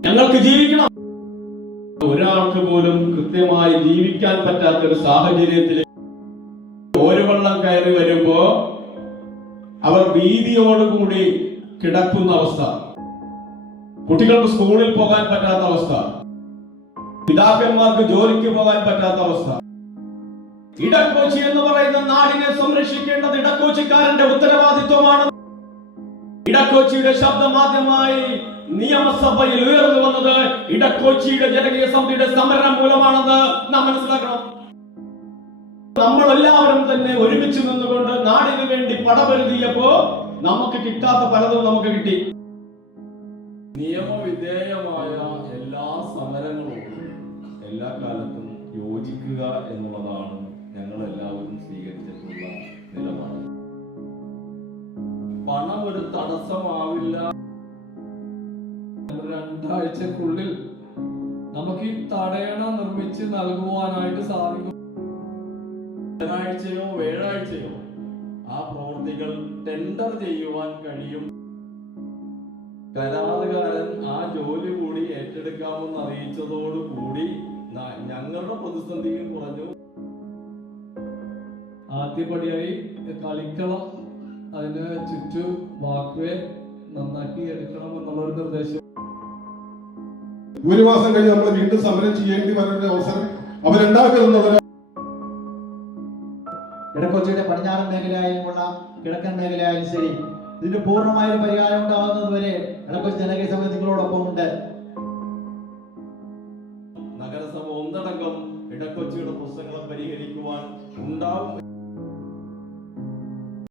ഞങ്ങൾക്ക് ജീവിക്കണം. ഒരാൾക്ക് പോലും കൃത്യമായി ജീവിക്കാൻ പറ്റാത്ത ഒരു സാഹചര്യത്തിൽ ഒരു വെള്ളം കയറി വരുമ്പോ അവർ ഭീതിയോടുകൂടി കിടക്കുന്ന അവസ്ഥ. കുട്ടികൾക്ക് സ്കൂളിൽ പോകാൻ പറ്റാത്ത അവസ്ഥ. പിതാക്കന്മാർക്ക് ജോലിക്ക് പോകാൻ പറ്റാത്ത അവസ്ഥ. ഇടക്കോച്ചി എന്ന് പറയുന്ന നാടിനെ സംരക്ഷിക്കേണ്ടത് ഇടക്കോച്ചിക്കാരന്റെ ഉത്തരവാദിത്വമാണ്. ഇടക്കോച്ചിയുടെ ശബ്ദമാദ്യമായി നിയമസഭയിൽ ഉയർന്നു ഇടക്കോച്ചിയുടെ ജനകീയ സമിതിയുടെ സമരം മൂലമാണെന്ന് നാം മനസ്സിലാക്കണം. നമ്മൾ എല്ലാവരും തന്നെ ഒരുമിച്ച് നിന്നുകൊണ്ട് നാടിനു വേണ്ടി പടപരുതിയപ്പോ നമുക്ക് കിട്ടാത്ത പലതും നമുക്ക് കിട്ടി. നിയമവിധേയമായ എല്ലാ സമരങ്ങളോടും എല്ലാ കാലത്തും യോജിക്കുക എന്നുള്ളതാണ് ഞങ്ങൾ എല്ലാവരും സ്വീകരിച്ചിട്ടുള്ള നിലപാട്. പണം ഒരു തടസ്സമാവില്ല. രണ്ടാഴ്ചക്കുള്ളിൽ നമുക്ക് ഈ തടയണ നിർമ്മിച്ച് നൽകുവാനായിട്ട് സാധിക്കും. ബുധനാഴ്ചയോ വ്യാഴാഴ്ചയോ ആ പ്രവൃത്തികൾ ടെൻഡർ ചെയ്യുവാൻ കഴിയും. കരാറുകാരൻ ആ ജോലി കൂടി ഏറ്റെടുക്കാമെന്ന് അറിയിച്ചതോടുകൂടി ഞങ്ങളുടെ പ്രതിസന്ധിയും കുറഞ്ഞു. ആദ്യപടിയായി കളിക്കളം അതിന് ചുറ്റും വാക്വേ നന്നാക്കി എടുക്കണം എന്നുള്ളൊരു നിർദ്ദേശം. ഒരു മാസം കഴിഞ്ഞ് നമ്മൾ വീണ്ടും സമരം ചെയ്യേണ്ടി വരേണ്ട അവസരം അവരുണ്ടാക്കുന്നവരെ ഇടക്കൊച്ചിയുടെ പടിഞ്ഞാറൻ മേഖലയായാലുമുള്ള കിഴക്കൻ മേഖലയായാലും ശരി ഇതിന് പൂർണമായൊരു പരിഹാരം ഉണ്ടാകുന്നതുവരെ ഇടക്കൊച്ചി ജനകീയ സമിതി നിങ്ങളോടൊപ്പം ഉണ്ട് നഗരസഭ ഒന്നടങ്കം ഇടക്കൊച്ചിയുടെ പ്രശ്നങ്ങളെ പരിഹരിക്കുവാൻ ഉണ്ടാവും